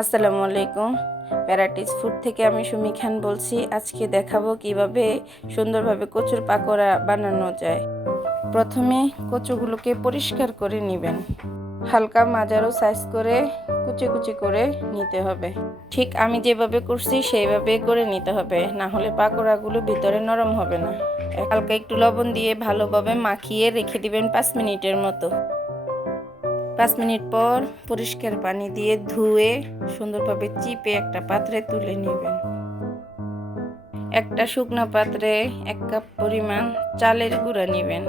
আসসালামু আলাইকুম। প্যারাটিস ফুড থেকে আমি সুমি খান বলছি, আজকে দেখাবো কীভাবে সুন্দরভাবে কচুর পাকোড়া বানানো যায়। প্রথমে কচুগুলোকে পরিষ্কার করে নেবেন। হালকা মাজারও সাইজ করে কুচি কুচি করে নিতে হবে। ঠিক আমি যেভাবে করছি, সেইভাবে করে নিতে হবে। না হলে পাকোড়াগুলো ভিতরে নরম হবে না। হালকা একটু লবণ দিয়ে ভালোভাবে মাখিয়ে রেখে দিবেন পাঁচ মিনিটের মতো। পাঁচ মিনিট পর পরিষ্কার পানি দিয়ে ধুয়ে সুন্দরভাবে চিপে একটা পাত্রে তুলে নেবেন। একটা শুকনো পাত্রে এক কাপ পরিমাণ চালের গুঁড়া নেবেন।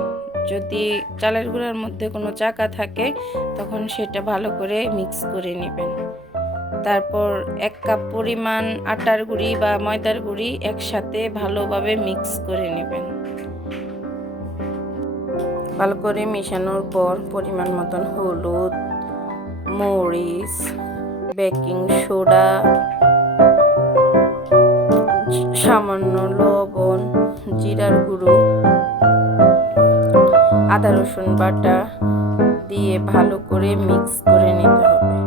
যদি চালের গুঁড়ার মধ্যে কোনো চাকা থাকে, তখন সেটা ভালো করে মিক্স করে নেবেন। তারপর এক কাপ পরিমাণ আটার গুঁড়ি বা ময়দার গুঁড়ি একসাথে ভালোভাবে মিক্স করে নেবেন। ভালো করে মেশানোর পর পরিমাণ মতন হলুদ, মরিচ, বেকিং সোডা, সামান্য লবণ, জিরার গুঁড়ো, আদা, রসুন বাটা দিয়ে ভালো করে মিক্স করে নিতে হবে।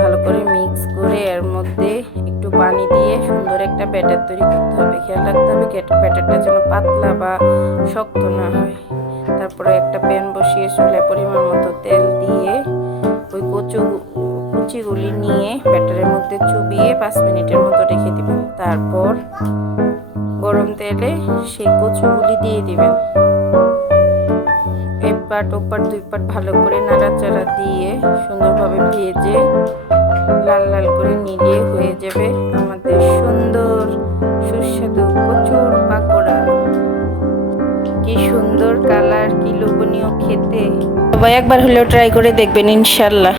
ভালো করে মিক্স করে এর মধ্যে একটু পানি দিয়ে সুন্দর একটা ব্যাটার তৈরি করতে হবে। খেয়াল রাখতে হবে ব্যাটারটা যেন পাতলা বা শক্ত না হয়। তারপরে একটা প্যান বসিয়ে চুলায় পরিমাণ মতো তেল দিয়ে ওই কচু, কুচিগুলি নিয়ে ব্যাটারের মধ্যে চুবিয়ে পাঁচ মিনিটের মতো রেখে দিবেন। তারপর গরম তেলে সেই কচুগুলি দিয়ে দিবেন। এপাট ওপাট দুই পাট ভালো করে নাড়াচাড়া দিয়ে সুন্দরভাবে ভেজে লাল লাল করে নিলে হয়ে যাবে খেতে। সবাই একবার হলেও ট্রাই করে দেখবেন ইনশাল্লাহ।